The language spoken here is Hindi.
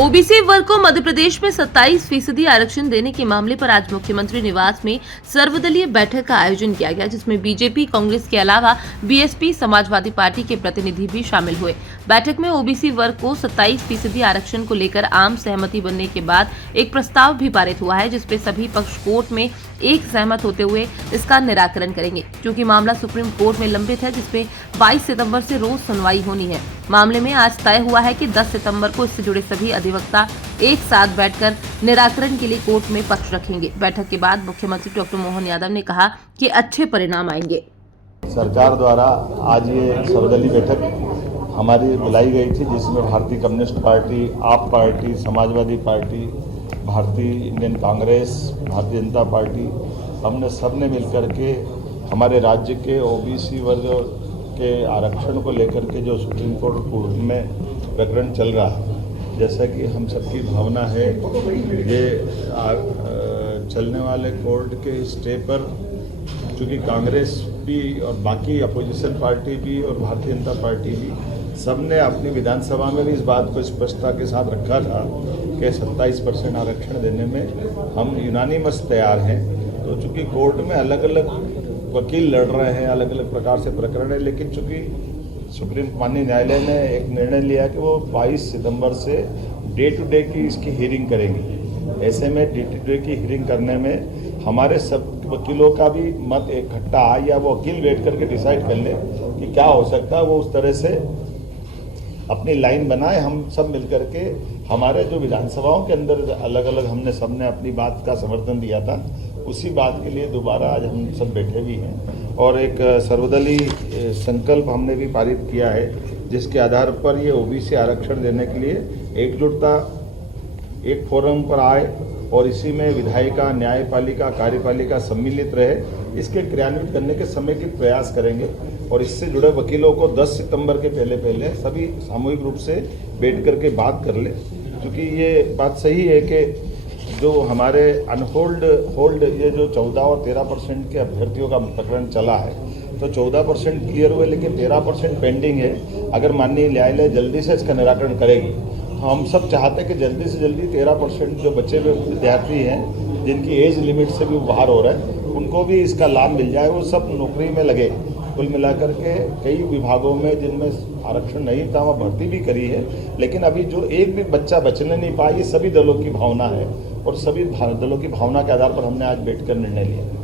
ओबीसी वर्ग को मध्य प्रदेश में 27% आरक्षण देने के मामले पर आज मुख्यमंत्री निवास में सर्वदलीय बैठक का आयोजन किया गया, जिसमें बीजेपी, कांग्रेस के अलावा बीएसपी, समाजवादी पार्टी के प्रतिनिधि भी शामिल हुए। बैठक में ओबीसी वर्ग को 27% आरक्षण को लेकर आम सहमति बनने के बाद एक प्रस्ताव भी पारित हुआ है, जिसपे सभी पक्ष कोर्ट में एक सहमत होते हुए इसका निराकरण करेंगे। क्योंकि मामला सुप्रीम कोर्ट में लंबित है, जिसपे 22 सितंबर से रोज सुनवाई होनी है। मामले में आज तय हुआ है कि 10 सितंबर को इससे जुड़े सभी अधिवक्ता एक साथ बैठकर निराकरण के लिए कोर्ट में पक्ष रखेंगे। बैठक के बाद मुख्यमंत्री डॉक्टर मोहन यादव ने कहा कि अच्छे परिणाम आएंगे। सरकार द्वारा आज ये सर्वदलीय बैठक हमारी बुलाई गई थी, जिसमें भारतीय कम्युनिस्ट पार्टी, आप पार्टी, समाजवादी पार्टी, भारतीय इंडियन कांग्रेस, भारतीय जनता पार्टी, हमने सबने मिलकर के हमारे राज्य के ओबीसी वर्ग के आरक्षण को लेकर के जो सुप्रीम कोर्ट में प्रकरण चल रहा है, जैसा कि हम सबकी भावना है, ये चलने वाले कोर्ट के स्टे पर चूँकि कांग्रेस भी और बाकी अपोजिशन पार्टी भी और भारतीय जनता पार्टी भी सबने अपनी विधानसभा में भी इस बात को स्पष्टता के साथ रखा था कि 27% आरक्षण देने में हम यूनानिमस तैयार हैं। तो चूँकि कोर्ट में अलग अलग वकील लड़ रहे हैं, अलग अलग प्रकार से प्रकरण है, लेकिन चूँकि सुप्रीम माननीय न्यायालय ने एक निर्णय लिया कि वो 22 सितंबर से डे टू डे की इसकी हियरिंग करेंगी। ऐसे में डे टू डे की हियरिंग करने में हमारे सब वकीलों का भी मत इकट्ठा आए या वो वकील बैठ करके डिसाइड कर ले कि क्या हो सकता है, वो उस तरह से अपनी लाइन बनाए। हम सब मिलकर के हमारे जो विधानसभाओं के अंदर अलग अलग हमने सबने अपनी बात का समर्थन दिया था, उसी बात के लिए दोबारा आज हम सब बैठे भी हैं और एक सर्वदलीय संकल्प हमने भी पारित किया है, जिसके आधार पर ये ओबीसी आरक्षण देने के लिए एकजुटता एक फोरम पर आए और इसी में विधायिका, न्यायपालिका, कार्यपालिका सम्मिलित रहे। इसके क्रियान्वित करने के समय के प्रयास करेंगे और इससे जुड़े वकीलों को 10 सितंबर के पहले सभी सामूहिक रूप से बैठ करके बात कर ले, क्योंकि ये बात सही है कि जो हमारे होल्ड ये जो 14 और 13% के अभ्यर्थियों का प्रकरण चला है, तो 14% क्लियर हुए लेकिन 13% पेंडिंग है। अगर माननीय न्यायालय जल्दी से इसका निराकरण करेगी तो हम सब चाहते हैं कि जल्दी से जल्दी 13% जो बचे हुए विद्यार्थी हैं, जिनकी एज लिमिट से भी बाहर हो रहा है, उनको भी इसका लाभ मिल जाए, वो सब नौकरी में लगे। कुल मिलाकर के कई विभागों में जिनमें आरक्षण नहीं था वहाँ भर्ती भी करी है, लेकिन अभी जो एक भी बच्चा बचने नहीं पाया, ये सभी दलों की भावना है और सभी दलों की भावना के आधार पर हमने आज बैठकर निर्णय लिया।